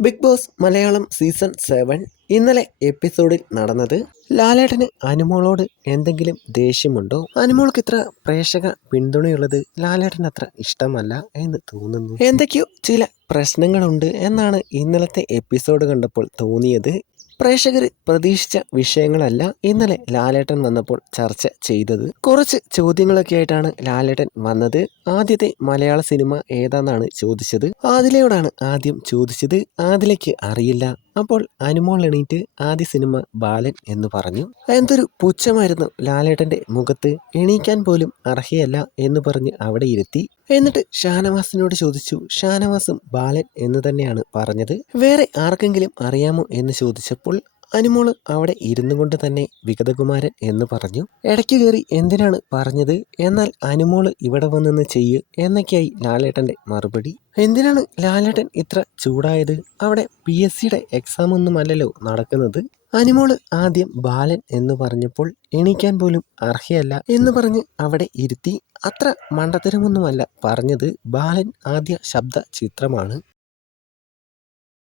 Big boss Malayalam season 7 ഇന്നലെ എപ്പിസോഡിൽ നടന്നത് ലാലേട്ടന് അനുമോളോട് എന്തെങ്കിലും ദേഷ്യമുണ്ടോ? അനുമോൾക്ക് ഇത്ര പ്രേക്ഷക പിന്തുണയുള്ളത് ലാലേട്ടന് അത്ര ഇഷ്ടമല്ല എന്ന് തോന്നുന്നു. എന്തൊക്കെയോ ചില പ്രശ്നങ്ങളുണ്ട് എന്നാണ് ഇന്നലത്തെ എപ്പിസോഡ് കണ്ടപ്പോൾ തോന്നിയത്. പ്രേക്ഷകർ പ്രതീക്ഷിച്ച വിഷയങ്ങളല്ല ഇന്നലെ ലാലേട്ടൻ വന്നപ്പോൾ ചർച്ച ചെയ്തത്. കുറച്ച് ചോദ്യങ്ങളൊക്കെ ആയിട്ടാണ് ലാലേട്ടൻ വന്നത്. ആദ്യത്തെ മലയാള സിനിമ ഏതാണെന്നാണ് ചോദിച്ചത്. ആദിലയോടാണ് ആദ്യം ചോദിച്ചത്. ആദിലയ്ക്ക് അറിയില്ല. അപ്പോൾ അനുമോൾ എണീറ്റ് ആദ്യ സിനിമ ബാലൻ എന്ന് പറഞ്ഞു. എന്തൊരു പുച്ഛമായിരുന്നു ലാലേട്ടന്റെ മുഖത്ത്. എണീക്കാൻ പോലും അർഹയല്ല എന്ന് പറഞ്ഞ് അവിടെ ഇരുത്തി. എന്നിട്ട് ഷാനവാസിനോട് ചോദിച്ചു. ഷാനവാസും ബാലൻ എന്ന് തന്നെയാണ് പറഞ്ഞത്. വേറെ ആർക്കെങ്കിലും അറിയാമോ എന്ന് ചോദിച്ചപ്പോൾ അനുമോള് അവിടെ ഇരുന്നു കൊണ്ട് തന്നെ വിഗതകുമാരൻ എന്ന് പറഞ്ഞു. ഇടയ്ക്ക് കയറി എന്തിനാണ് പറഞ്ഞത്? എന്നാൽ അനുമോള് ഇവിടെ വന്നെന്ന് ചെയ്യ് എന്നൊക്കെയായി ലാലേട്ടന്റെ മറുപടി. എന്തിനാണ് ലാലേട്ടൻ ഇത്ര ചൂടായത്? അവിടെ PSCയുടെ എക്സാം ഒന്നുമല്ലല്ലോ നടക്കുന്നത്. അനുമോള് ആദ്യം ബാലൻ എന്ന് പറഞ്ഞപ്പോൾ എണീക്കാൻ പോലും അർഹയല്ല എന്ന് പറഞ്ഞ് അവിടെ ഇരുത്തി. അത്ര മണ്ടത്തരമൊന്നുമല്ല പറഞ്ഞത്. ബാലൻ ആദ്യ ശബ്ദ ചിത്രമാണ്.